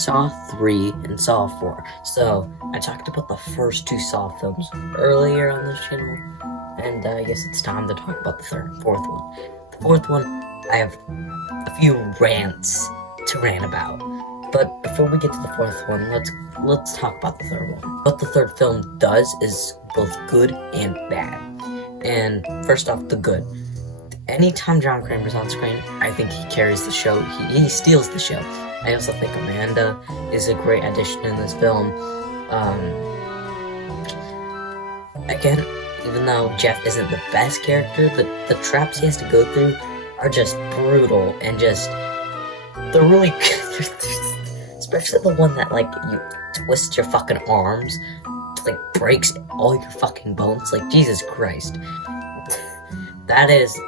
Saw 3 and Saw 4. So, I talked about the first two Saw films earlier on this channel, and I guess it's time to talk about the fourth one. The fourth one, I have a few rants to rant about. But before we get to the fourth one, let's talk about the third one. What the third film does is both good and bad. And first off, the good. Anytime John Kramer's on screen, I think he carries the show. He steals the show. I also think Amanda is a great addition in this film. Again, even though Jeff isn't the best character, the traps he has to go through are just brutal and they're really especially the one that, like, you twist your fucking arms, like, breaks all your fucking bones. Like, Jesus Christ. That is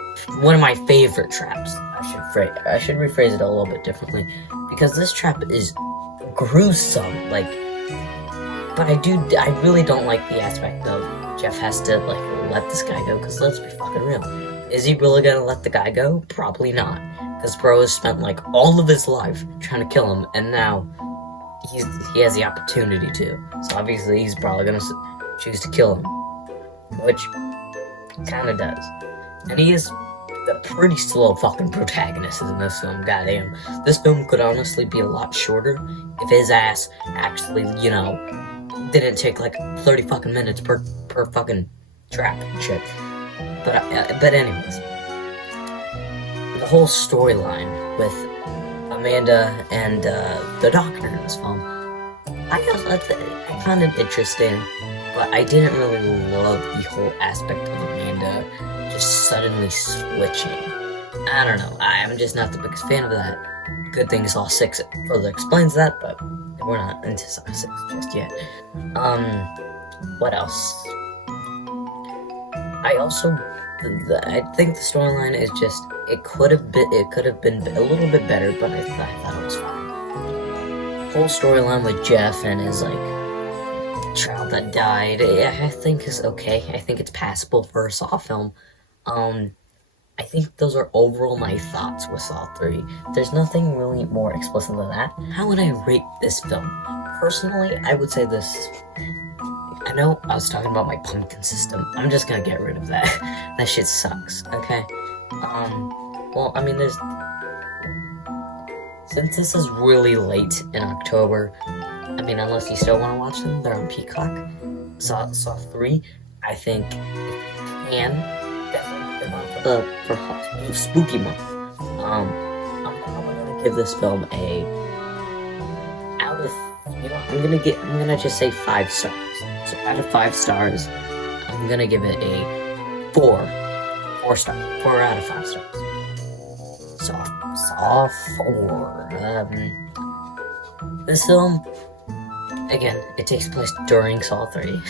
one of my favorite traps. I should rephrase it a little bit differently, because this trap is gruesome, like, but I really don't like the aspect of Jeff has to, like, let this guy go, because let's be fucking real. Is he really gonna let the guy go? Probably not. Because bro has spent, like, all of his life trying to kill him, and now he has the opportunity to. So obviously he's probably gonna choose to kill him. Which kinda does. And he is a pretty slow fucking protagonist in this film, goddamn. This film could honestly be a lot shorter if his ass actually, you know, didn't take, like, 30 fucking minutes per fucking trap and shit. But anyways. The whole storyline with Amanda and the doctor in this film, I found it interesting, but I didn't really love the whole aspect of Amanda just suddenly switching. I don't know, I'm just not the biggest fan of that. Good thing Saw 6 further explains that, but we're not into Saw 6 just yet. What else? I think the storyline is just, it could have been a little bit better, but I thought it was fine. Whole storyline with Jeff and his, like, child that died, I think is okay. I think it's passable for a Saw film. I think those are overall my thoughts with Saw 3. There's nothing really more explicit than that. How would I rate this film? Personally, I would say this. I know I was talking about my pumpkin system. I'm just gonna get rid of that. That shit sucks, okay? Well, I mean, since this is really late in October, I mean, unless you still want to watch them, they're on Peacock. Saw 3, I think, can definitely put them on for spooky month. I'm gonna give this film out of, you know, I'm gonna just say 5 stars. So out of 5 stars, I'm gonna give it a 4 star. 4 out of 5 stars. Saw 4. This film, again, it takes place during Saw 3,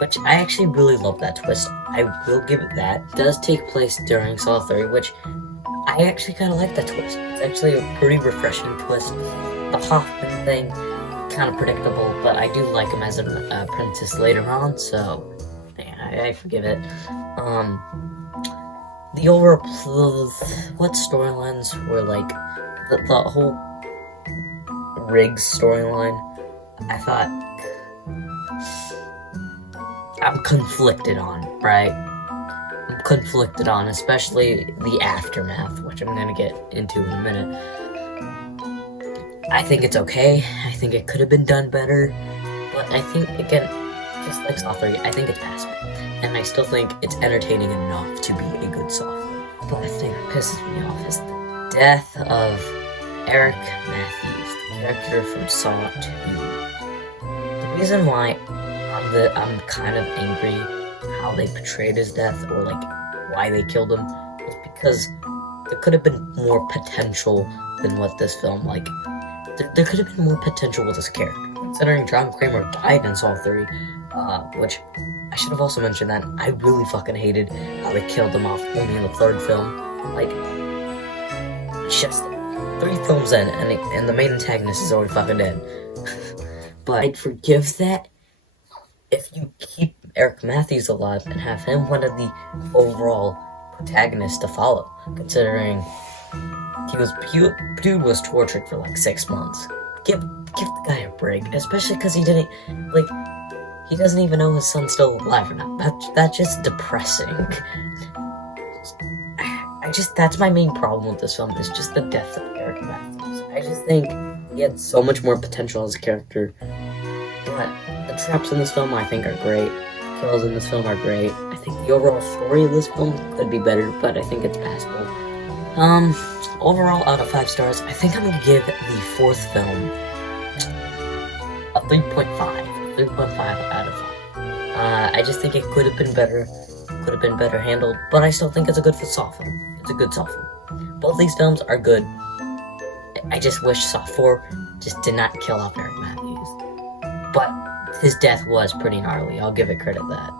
which I actually really love that twist. I will give it that. It does take place during Saw 3, which I actually kind of like that twist. It's actually a pretty refreshing twist. The Hoffman thing, kind of predictable, but I do like him as an apprentice later on, so yeah, I forgive it. The overall, what storylines were, like, the whole Riggs storyline, I thought, I'm conflicted on, right? I'm conflicted on, especially the aftermath, which I'm gonna get into in a minute. I think it's okay. I think it could have been done better, but I think, again, just like Saw 3, I think it's passable, and I still think it's entertaining enough to be a good Saw film. But the thing that pisses me off is the death of Eric Matthews, the character from Saw 2. The reason why I'm kind of angry how they portrayed his death, or, like, why they killed him, was because there could have been more potential than what this film, like, there could have been more potential with this character, considering John Kramer died in Saw 3, which, I should have also mentioned that I really fucking hated how they killed him off only in the third film. Like, just 3 films in, and the main antagonist is already fucking dead. But I'd forgive that if you keep Eric Matthews alive and have him one of the overall protagonists to follow, considering dude was tortured for like 6 months. give the guy a break, especially because he didn't, like, he doesn't even know his son's still alive or not. That's just depressing. That's my main problem with this film, is just the death of Eric Matthews. I just think he had so much more potential as a character, but the traps in this film I think are great. Kills in this film are great. I think the overall story of this film could be better, but I think it's passable. Overall, out of 5 stars, I think I'm gonna give the 4th film a 3.5. 3.5 out of 5. I just think it could have been better. Could have been better handled, but I still think it's a good Saw film. It's a good Saw film. Both these films are good. I just wish Saw 4 just did not kill off Eric Matthews. But his death was pretty gnarly. I'll give it credit that.